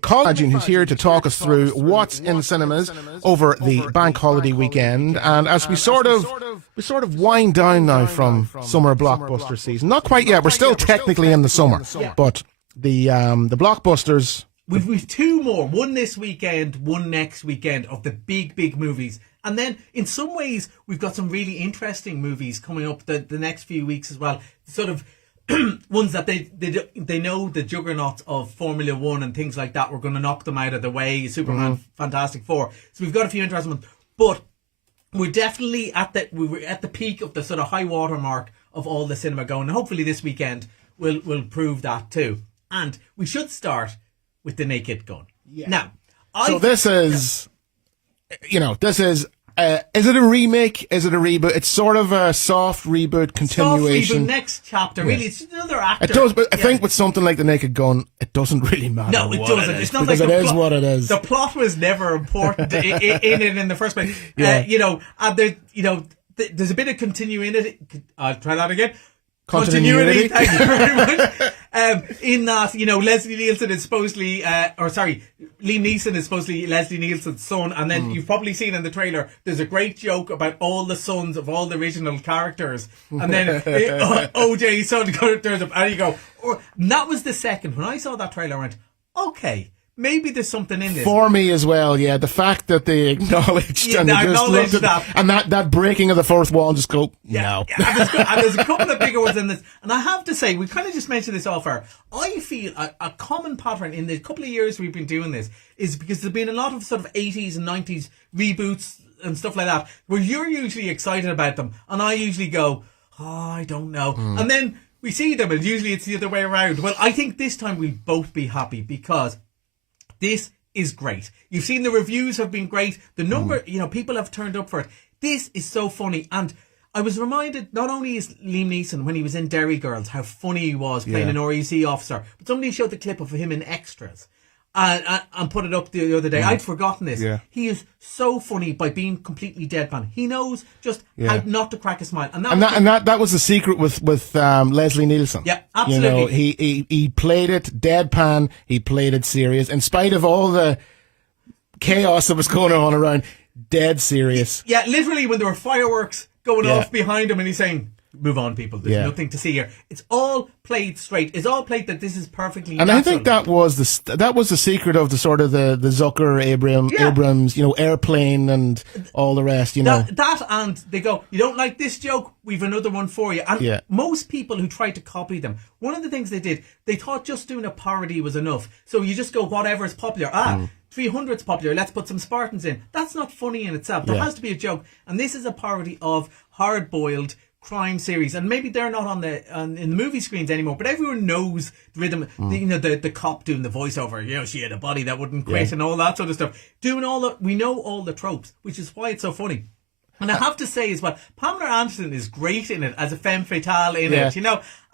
Colin, who's here to talk us through what's in cinemas over the bank holiday weekend, and as we sort of wind down now from summer blockbuster season. Not quite yet. We're still technically in the summer, but the blockbusters. We've two more. One this weekend, one next weekend of the big movies. And then, in some ways, we've got some really interesting movies coming up the next few weeks as well. Sort of ones that they know the juggernauts of Formula One and things like that. We're going to knock them out of the way. Superman, Fantastic Four. So we've got a few interesting ones. But we're definitely at the peak of the sort of high water mark of all the cinema going. And hopefully this weekend will prove that too. And we should start with The Naked Gun. Yeah. Now, this is is it a remake? Is it a reboot? It's sort of a soft reboot continuation. Soft reboot, next chapter. Really, it's another actor. It does, but I think with something like The Naked Gun, it doesn't really matter. No, it doesn't. It's not because like it is what it is. The plot was never important in the first place. Yeah. There's a bit of continuity. I'll try that again. Continuity. Thank you very much. In that, Leslie Nielsen is supposedly, Liam Neeson is supposedly Leslie Nielsen's son, and then you've probably seen in the trailer, there's a great joke about all the sons of all the original characters, and then OJ's son turns up, and you go, and that was the second. When I saw that trailer, I went, okay, maybe there's something in this. For me as well, yeah. The fact that they acknowledged and they just looked at that. And that breaking of the fourth wall and just go, no. Yeah, and there's a couple of bigger ones in this. And I have to say, we kind of just mentioned this off air. I feel a common pattern in the couple of years we've been doing this is because there's been a lot of sort of 80s and 90s reboots and stuff like that, where you're usually excited about them. And I usually go, I don't know. And then we see them and usually it's the other way around. Well, I think this time we'll both be happy because this is great. You've seen the reviews have been great. The number, people have turned up for it. This is so funny. And I was reminded, not only is Liam Neeson, when he was in Derry Girls, how funny he was playing an RUC officer, but somebody showed the clip of him in Extras and put it up the other day. I'd forgotten this. Yeah. He is so funny by being completely deadpan. He knows just how not to crack a smile. And that was the secret with Leslie Nielsen. Yeah, absolutely. He played it deadpan. He played it serious. In spite of all the chaos that was going on around, dead serious. Yeah, literally when there were fireworks going off behind him and he's saying, move on, people. There's nothing to see here. It's all played straight. It's all played that this is perfectly natural. And I think that was the secret of the sort of the Zucker Abrams, Airplane and all the rest. That and they go, you don't like this joke? We've another one for you. And most people who tried to copy them, one of the things they did, they thought just doing a parody was enough. So you just go whatever's popular. 300's popular. Let's put some Spartans in. That's not funny in itself. There has to be a joke. And this is a parody of hard-boiled crime series, and maybe they're not in the movie screens anymore, but everyone knows the rhythm. The cop doing the voiceover, she had a body that wouldn't quit and all that sort of stuff, doing we know all the tropes, which is why it's so funny. And I have to say as well, Pamela Anderson is great in it as a femme fatale in it,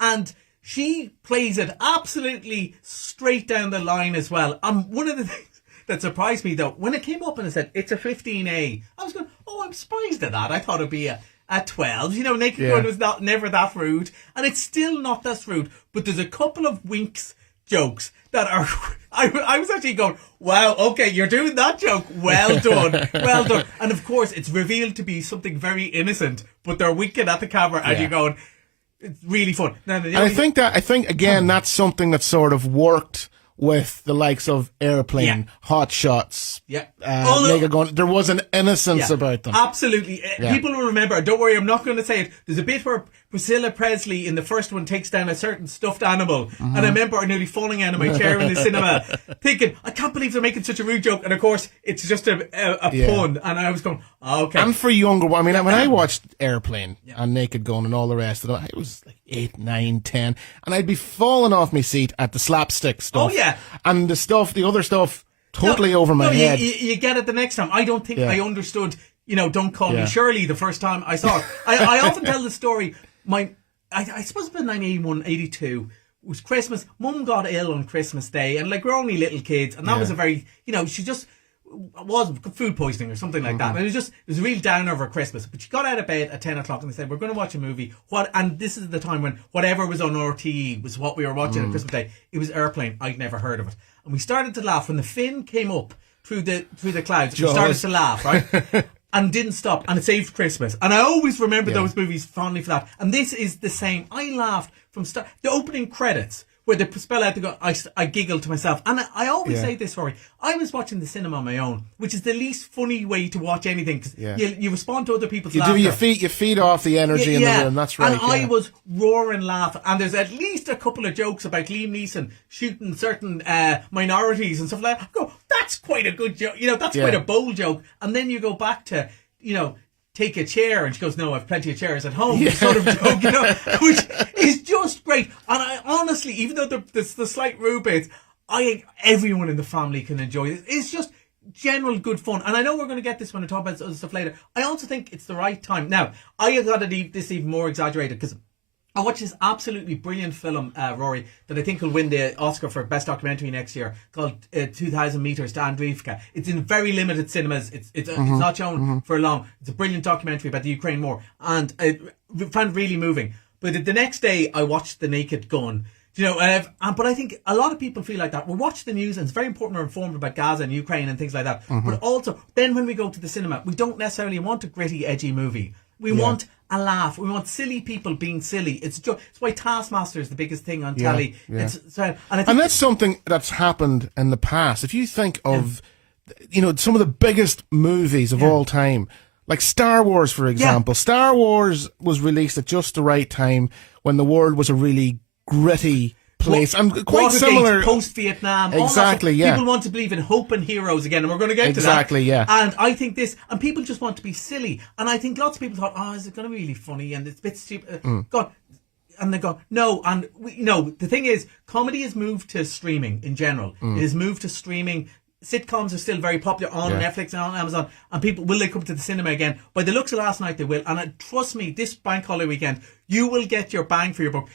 and she plays it absolutely straight down the line as well. One of the things that surprised me though, when it came up and it said it's a 15A, I was going, I'm surprised at that. I thought it'd be at 12, Naked Gun was never that rude, and it's still not that rude, but there's a couple of winks jokes that are I was actually going, wow, okay, you're doing that joke, well done. And of course it's revealed to be something very innocent, but they're winking at the camera and you're going, it's really fun. Now, I think again that's something that sort of worked with the likes of Airplane, Hot Shots, Naked Gun. There was an innocence about them. Absolutely. People will remember, don't worry, I'm not going to say it. There's a bit where Priscilla Presley in the first one takes down a certain stuffed animal, and I remember nearly falling out of my chair in the cinema thinking, I can't believe they're making such a rude joke, and of course it's just a pun, and I was going, okay. And for younger, when I watched Airplane and Naked Gun and all the rest of it, I was like 8, 9, 10, and I'd be falling off my seat at the slapstick stuff. And the other stuff totally over my head. You get it the next time. I don't think I understood, Don't Call Me Shirley the first time I saw it. I often tell the story, I suppose it was 1981, 82, it was Christmas. Mum got ill on Christmas Day, and we're only little kids, and that was a very, she just was food poisoning or something like that. And it was a real down over Christmas. But she got out of bed at 10 o'clock and they said, we're going to watch a movie. And this is the time when whatever was on RTE was what we were watching on Christmas Day. It was Airplane. I'd never heard of it. and we started to laugh when the fin came up through the clouds. We started to laugh, right? And didn't stop, and it saved Christmas. And I always remember those movies fondly for that. And this is the same. I laughed from the opening credits, where they spell out I giggled to myself. And I always say this, Rory. I was watching the cinema on my own, which is the least funny way to watch anything, because you respond to other people's laughter. You feed off the energy in the room, that's right. And I was roaring laughing. And there's at least a couple of jokes about Liam Neeson shooting certain minorities and stuff like that. I go, that's quite a good joke. That's quite a bold joke. And then you go back to, take a chair, and she goes, no, I've plenty of chairs at home, sort of joke, which is just great. And I honestly, even though there's the slight rude bits, I think everyone in the family can enjoy it. It's just general good fun. And I know we're going to get this when we talk about other stuff later. I also think it's the right time. Now, I have got to leave this even more exaggerated, because I watched this absolutely brilliant film, Rory, that I think will win the Oscar for Best Documentary next year, called 2,000 Meters to Andriivka. It's in very limited cinemas. It's not shown for long. It's a brilliant documentary about the Ukraine war, and I found it really moving. But the next day, I watched The Naked Gun. But I think a lot of people feel like that. We watch the news, and it's very important we're informed about Gaza and Ukraine and things like that. But also, then when we go to the cinema, we don't necessarily want a gritty, edgy movie. We want a laugh. We want silly people being silly. It's why Taskmaster is the biggest thing on telly. Yeah. And that's something that's happened in the past. If you think of, some of the biggest movies of all time, like Star Wars, for example. Star Wars was released at just the right time when the world was a really gritty place. And quite Watergate, similar. Post-Vietnam. Exactly, People want to believe in hope and heroes again, and we're going to get to that. Exactly, yeah. And I think and people just want to be silly. And I think lots of people thought, is it going to be really funny? And it's a bit stupid. God. And they go, no. And the thing is, comedy has moved to streaming in general. It has moved to streaming. Sitcoms are still very popular on Netflix and on Amazon. And people, will they come to the cinema again? By the looks of last night, they will. And trust me, this bank holiday weekend, you will get your bang for your buck.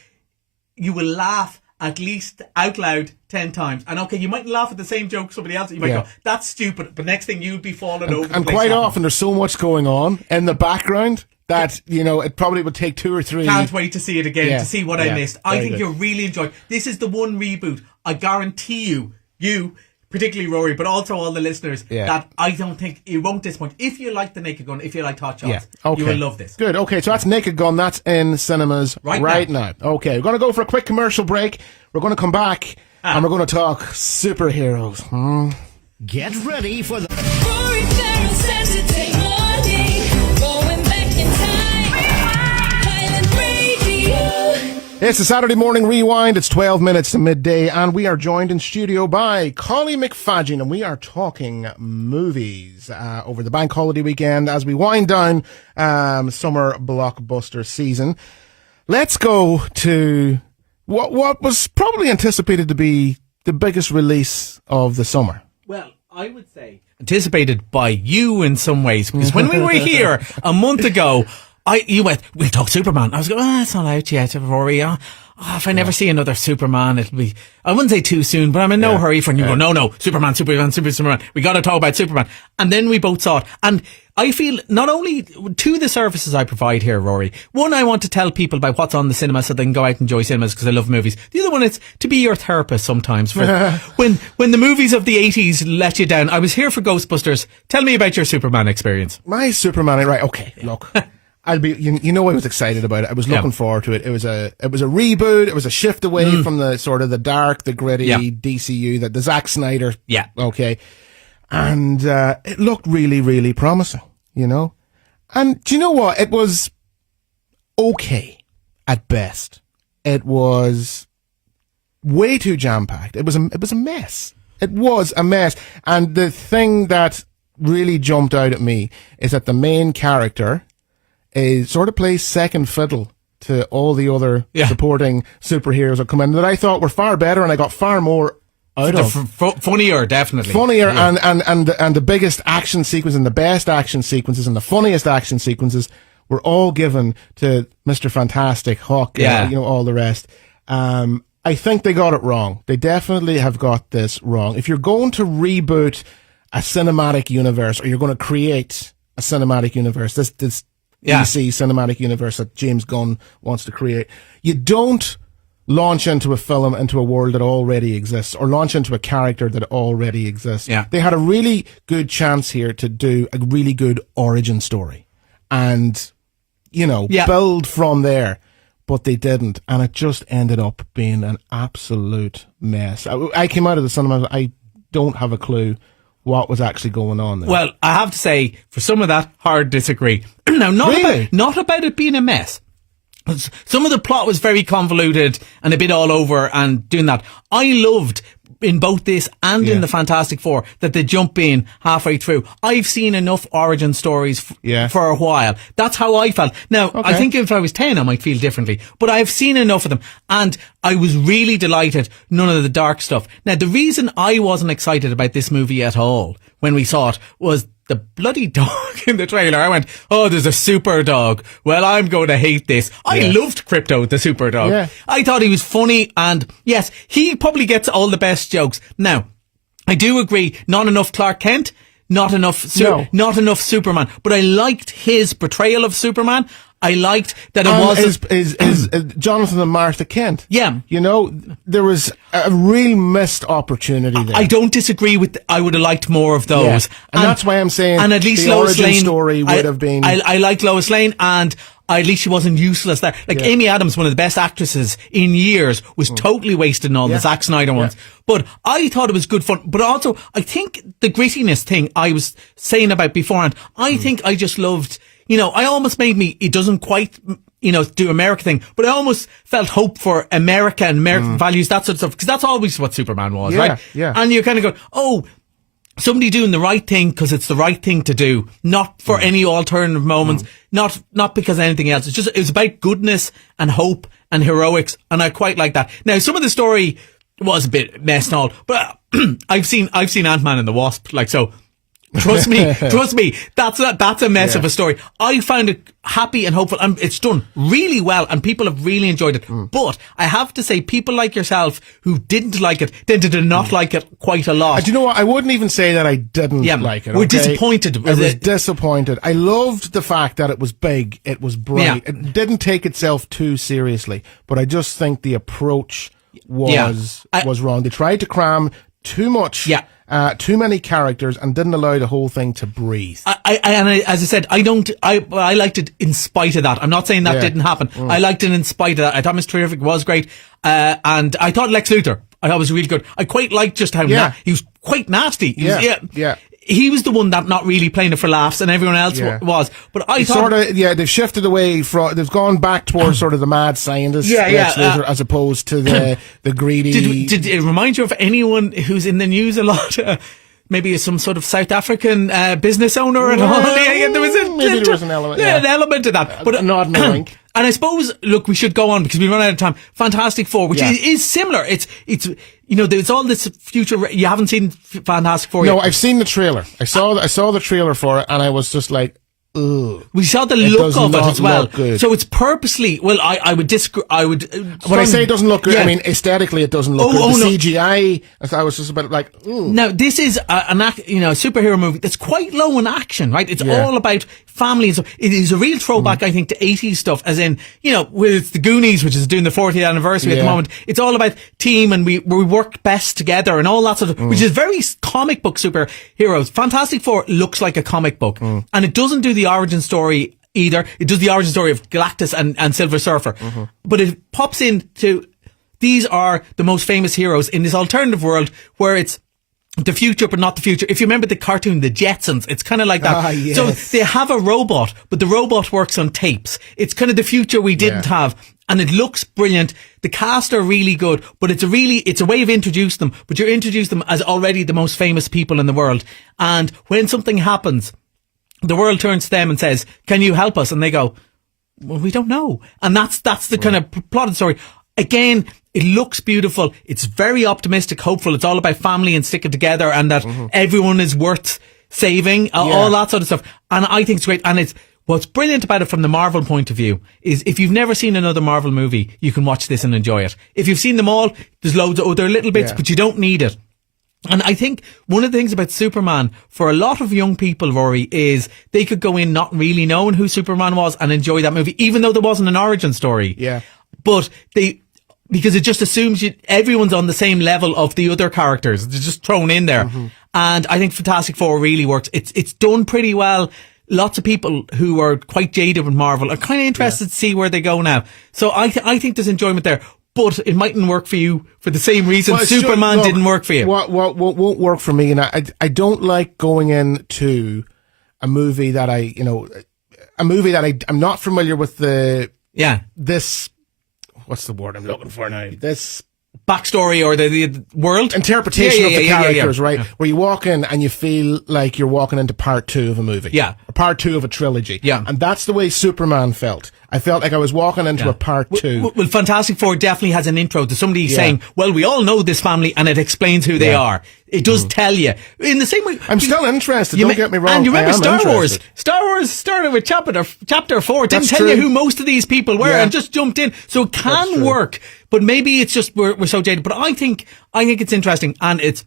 You will laugh at least out loud 10 times. And okay, you might laugh at the same joke somebody else. You might go, that's stupid. But next thing you'd be falling over. And quite often there's so much going on in the background that, it probably would take 2 or 3. Can't wait to see it again, to see what I missed. I think you'll really enjoy it. This is the one reboot, I guarantee you, particularly Rory, but also all the listeners, that I don't think it won't disappoint. If you like The Naked Gun, if you like Hot Shots, you will love this. Good. Okay, so that's Naked Gun. That's in cinemas right now. Okay, we're going to go for a quick commercial break. We're going to come back and we're going to talk superheroes. Get ready for the Rory Farrell says to take money, going back in time. Highland Radio. It's a Saturday morning rewind. It's 12 minutes to midday, and we are joined in studio by Collie McFadgen, and we are talking movies over the bank holiday weekend as we wind down summer blockbuster season. Let's go to what was probably anticipated to be the biggest release of the summer. Well, I would say anticipated by you in some ways, because when we were here a month ago, you went, we'll talk Superman. I was going, it's not out yet, Rory. If I never see another Superman, it'll be, I wouldn't say too soon, but I'm in no hurry for it. And you go, no, Superman. We got to talk about Superman. And then we both saw it. And I feel not only to the services I provide here, Rory. One, I want to tell people about what's on the cinema so they can go out and enjoy cinemas because I love movies. The other one is to be your therapist sometimes. For when the movies of the 80s let you down. I was here for Ghostbusters. Tell me about your Superman experience. My Superman, right? Okay, look. I'll be, I was excited about it. I was looking forward to it. It was a reboot. It was a shift away from the sort of the dark, the gritty DCU, the Zack Snyder. Yeah. Okay. And, it looked really, really promising, And do you know what? It was okay at best. It was way too jam-packed. It was a mess. It was a mess. And the thing that really jumped out at me is that the main character sort of plays second fiddle to all the other supporting superheroes that come in that I thought were far better, and I got far more out of. Funnier, definitely. Funnier, and the biggest action sequence and the best action sequences and the funniest action sequences were all given to Mr. Fantastic, Hawk, all the rest. I think they got it wrong. They definitely have got this wrong. If you're going to reboot a cinematic universe, or you're going to create a cinematic universe, this DC cinematic universe that James Gunn wants to create, you don't launch into a film, into a world that already exists, or launch into a character that already exists. Yeah. They had a really good chance here to do a really good origin story and, build from there. But they didn't, and it just ended up being an absolute mess. I came out of the cinema, I don't have a clue what was actually going on there. Well, I have to say, for some of that, hard disagree. Now, not about it being a mess. Some of the plot was very convoluted and a bit all over and doing that. I loved in both this and in the Fantastic Four that they jump in halfway through. I've seen enough origin stories for a while. That's how I felt. Now, I think if I was 10, I might feel differently, but I've seen enough of them and I was really delighted none of the dark stuff. Now, the reason I wasn't excited about this movie at all when we saw it was the bloody dog in the trailer. I went, oh, there's a super dog. Well, I'm going to hate this. I loved Crypto, the super dog. Yeah. I thought he was funny, and yes, he probably gets all the best jokes. Now, I do agree, not enough Clark Kent, not enough Superman, but I liked his portrayal of Superman. I liked that it was is Jonathan and Martha Kent. Yeah. There was a real missed opportunity there. I don't disagree with, I would have liked more of those. Yeah. And that's why I'm saying and at least the Lois origin Lane, story would have been... I liked Lois Lane, and at least she wasn't useless there. Like Amy Adams, one of the best actresses in years, was totally wasted in all the Zack Snyder ones. But I thought it was good fun. But also, I think the grittiness thing I was saying about beforehand, I think I just loved... I almost made me, it doesn't quite, do America thing, but I almost felt hope for America and American values, that sort of stuff, because that's always what Superman was, right? Yeah. And you kind of go, oh, somebody doing the right thing because it's the right thing to do, not for any alternative moments, not because of anything else. It was about goodness and hope and heroics, and I quite like that. Now, some of the story was a bit messed and all, but I've seen Ant-Man and the Wasp, so... Trust me, that's a mess of a story. I found it happy and hopeful, and it's done really well, and people have really enjoyed it. But I have to say, people like yourself who didn't like it, did not like it quite a lot. Do you know what? I wouldn't even say that I didn't like it. We're disappointed. I was disappointed. I loved the fact that it was big, it was bright, it didn't take itself too seriously, but I just think the approach was wrong. They tried to cram too much. Too many characters and didn't allow the whole thing to breathe. As I said, I liked it in spite of that. I'm not saying that didn't happen. I liked it in spite of that. I thought Mr. Terrific was great. And I thought Lex Luthor, I thought was really good. I quite liked just how he was quite nasty. He was the one that not really playing it for laughs, and everyone else was. But I thought they've shifted away from. They've gone back towards sort of the mad scientist, as opposed to the greedy. Did it remind you of anyone who's in the news a lot? Maybe some sort of South African business owner and all. There was an element. An element of that, but not a wink. And I suppose, look, we should go on because we run out of time. Fantastic Four, which is similar. It's there's all this future. You haven't seen Fantastic Four yet? No, I've seen the trailer. I saw the trailer for it, and I was just like, ugh. We saw the look of it as well. So it's purposely. Well, I would disagree. When I say it doesn't look good, I mean aesthetically it doesn't look good. The CGI. I was just about like. Ugh. Now this is a superhero movie that's quite low in action, right? It's all about family. So it is a real throwback, I think, to 80s stuff. As in, with the Goonies, which is doing the 40th anniversary at the moment. It's all about team and we work best together and all that sort of, which is very comic book superheroes. Fantastic Four looks like a comic book, and it doesn't do the origin story either. It does the origin story of Galactus and Silver Surfer, but it pops into these are the most famous heroes in this alternative world where it's the future, but not the future. If you remember the cartoon, The Jetsons, it's kind of like that. Yes. So they have a robot, but the robot works on tapes. It's kind of the future we didn't have. And it looks brilliant. The cast are really good, but it's a way of introducing them, but you introduce them as already the most famous people in the world. And when something happens, the world turns to them and says, can you help us? And they go, well, we don't know. And that's the kind of plot of the story. Again, it looks beautiful. It's very optimistic, hopeful. It's all about family and sticking together and that everyone is worth saving, all that sort of stuff. And I think it's great. And what's brilliant about it from the Marvel point of view is if you've never seen another Marvel movie, you can watch this and enjoy it. If you've seen them all, there's loads of other little bits, but you don't need it. And I think one of the things about Superman for a lot of young people, Rory, is they could go in not really knowing who Superman was and enjoy that movie, even though there wasn't an origin story. Yeah. But because it just assumes everyone's on the same level of the other characters. They're just thrown in there. And I think Fantastic Four really works. It's done pretty well. Lots of people who are quite jaded with Marvel are kind of interested to see where they go now. So I think there's enjoyment there. But it mightn't work for you for the same reason Superman didn't work for you. What won't work for me, and I don't like going into a movie that I'm not familiar with this, what's the word I'm looking for now? This backstory or the world interpretation of the characters, right? Where you walk in and you feel like you're walking into part 2 of a movie, or part 2 of a trilogy, and that's the way Superman felt. I felt like I was walking into a part 2. Well, Fantastic Four definitely has an intro to somebody saying, well, we all know this family, and it explains who they are. It does tell you. In the same way... I'm still interested, don't get me wrong. And you remember Star Wars? Star Wars started with chapter 4. Didn't tell you who most of these people were and just jumped in. So it can work. But maybe it's just we're so jaded. But I think it's interesting, and it's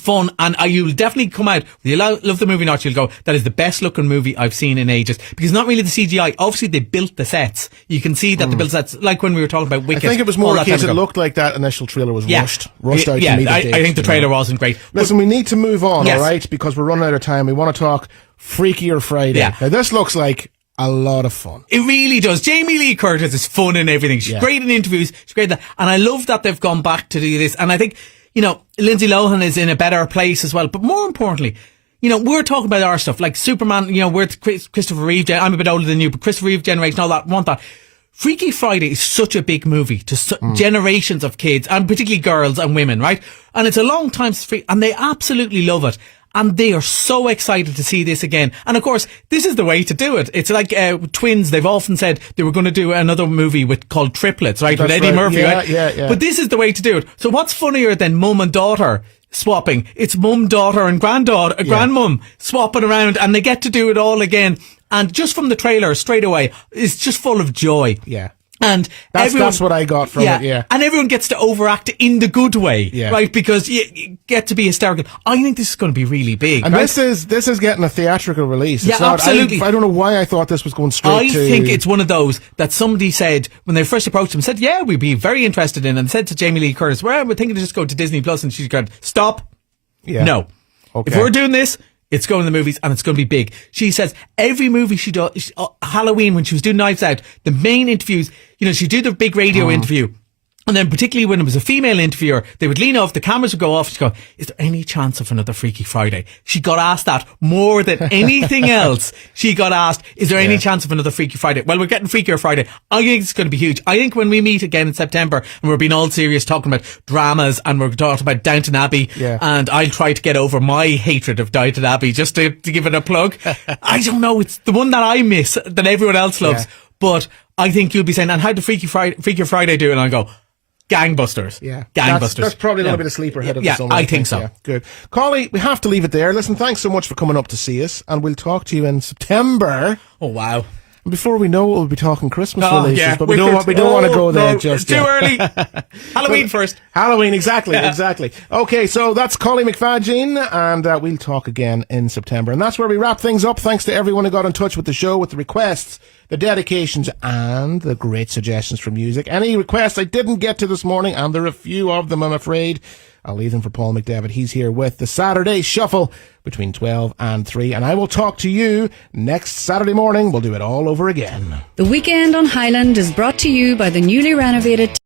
fun, and you'll definitely come out. You love the movie, not you'll go, that is the best looking movie I've seen in ages. Because not really the CGI. Obviously, they built the sets. You can see that they built sets, like when we were talking about Wicked. I think it was more a case it looked like that initial trailer was rushed out to meet the date. I think the trailer wasn't great. Listen, we need to move on, all right? Because we're running out of time. We want to talk Freakier Friday. Yeah. Now, this looks like a lot of fun. It really does. Jamie Lee Curtis is fun and everything. She's great in interviews. She's great at that. And I love that they've gone back to do this. And I think, Lindsay Lohan is in a better place as well. But more importantly, we're talking about our stuff, like Superman, we're Christopher Reeve. I'm a bit older than you, but Christopher Reeve generation, all that, want that. Freaky Friday is such a big movie to generations of kids, and particularly girls and women, right? And it's a long time since and they absolutely love it. And they are so excited to see this again. And of course, this is the way to do it. It's like twins. They've often said they were going to do another movie called Triplets, right? With Eddie Murphy, right? Yeah. But this is the way to do it. So what's funnier than mum and daughter swapping? It's mum, daughter and grandmum swapping around, and they get to do it all again. And just from the trailer straight away, it's just full of joy. Yeah. And that's what I got from it, And everyone gets to overact in the good way, right? Because you get to be hysterical. I think this is going to be really big. And this is getting a theatrical release. It's not, absolutely. I don't know why I thought this was going straight I think it's one of those that somebody said, when they first approached them, said, yeah, we'd be very interested in, and said to Jamie Lee Curtis, well, we're thinking to just go to Disney Plus, and she's going, stop. Yeah. No. Okay. If we're doing this, it's going to the movies, and it's going to be big. She says every movie she does, Halloween, when she was doing Knives Out, the main interviews, she'd do the big radio interview. And then particularly when it was a female interviewer, they would lean off, the cameras would go off, she'd go, is there any chance of another Freaky Friday? She got asked that more than anything else. She got asked, is there any chance of another Freaky Friday? Well, we're getting Freakier Friday. I think it's going to be huge. I think when we meet again in September, and we're being all serious talking about dramas, and we're talking about Downton Abbey, and I'll try to get over my hatred of Downton Abbey, just to give it a plug. I don't know, it's the one that I miss, that everyone else loves. But I think you'll be saying, and how did Freakier Friday do? And I'll go, gangbusters. Yeah. Gangbusters. That's probably going to be the sleeper hit of the summer. I think so. Yeah, good. Collie, we have to leave it there. Listen, thanks so much for coming up to see us, and we'll talk to you in September. Oh, wow. And before we know it, we'll be talking Christmas releases, but we don't want to go there just yet. Too early. Halloween first. Halloween, exactly. Okay, so that's Collie McFadden, and we'll talk again in September. And that's where we wrap things up. Thanks to everyone who got in touch with the show, with the requests, the dedications, and the great suggestions for music. Any requests I didn't get to this morning, and there are a few of them, I'm afraid, I'll leave them for Paul McDevitt. He's here with the Saturday Shuffle between 12 and 3, and I will talk to you next Saturday morning. We'll do it all over again. The Weekend on Highland is brought to you by the newly renovated